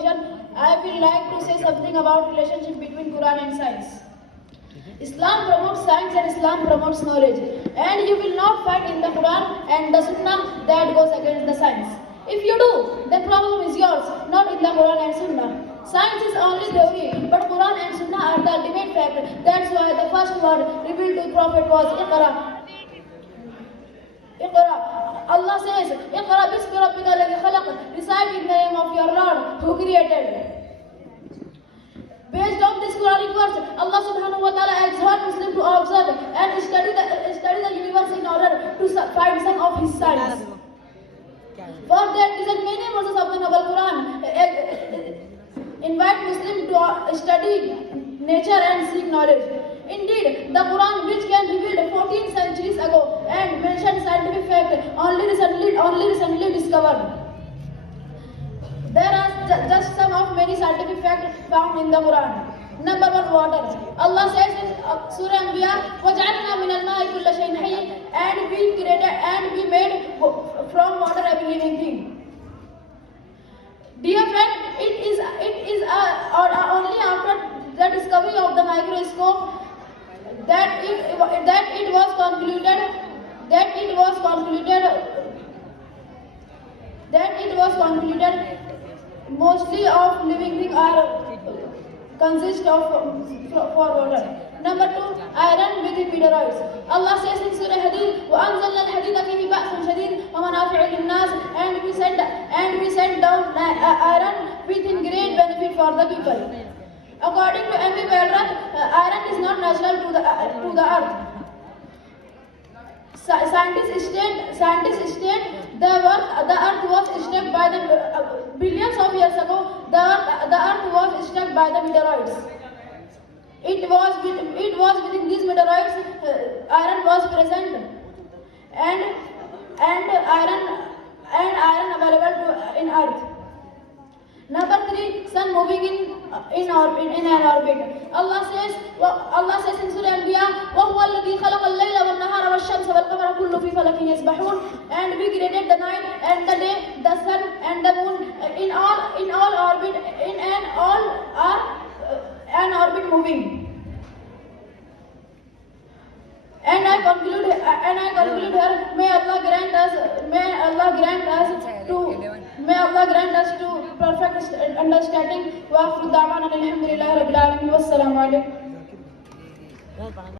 occasion, I will like to say something about relationship between Quran and science. Islam promotes science and Islam promotes knowledge. And you will not find in the Quran and the Sunnah that goes against the science. If you do, the problem is yours, not in the Quran and Sunnah. Science is only theory, but Quran and Sunnah are the ultimate fact. That's why the first word revealed to the Prophet was Iqra. Iqra. Allah says, Iqra bismi rabbika alladhi khalaq. Recite in the name of your Lord who created. Based on this Quranic verse, Allah subhanahu wa ta'ala exhorts Muslims to observe and study the universe in order to find some of his signs. For that reason, many verses of the Noble Quran invite Muslims to study nature and seek knowledge. Indeed, the Quran, which can be revealed 14 centuries ago and mentioned scientific fact only recently discovered. There are just some of many scientific facts found in the Quran. Number 1, water. Allah says in Surah Anbiya, وَجَعَلْنَا مِنَ الْمَاءِ كُلَّ شَيْءٍ حَيٍّ, and we created and we made from water every living thing. Dear friend, it is only after the discovery of the microscope that it was concluded mostly of living things are consist of for water. Number 2, iron with minerals. Allah says in Surah Hadid, وَأَنزَلْنَا الْحَدِيدَ فِيهِ بَأْسٌ شَدِيدٌ وَمَنَافِعُ لِلنَّاسِ, and we sent down iron with great benefit for the people. According to M.V. Belrath, iron is not natural to the earth. Scientists state the earth was struck by the billions of years ago. The earth was struck by the meteoroids. It was within these meteoroids iron was present, and iron available in earth. Number 3, sun moving in an orbit. Allah says in Surah Anbiya, وَهُوَ الَّذِي خَلَقَ اللَّيْلَ وَالنَّهَارَ وَالشَّمْسَ وَالْقَمَرَ كُلٌّ فِي فَلَكٍ يَسْبَحُونَ, and we created the night and the day, the sun and the moon in all orbit, an orbit moving. And I conclude here, may Allah grant us to perfect understanding. Wa akhiru da'wana alhamdulillahi rabbil alamin. Wassalamu alaikum.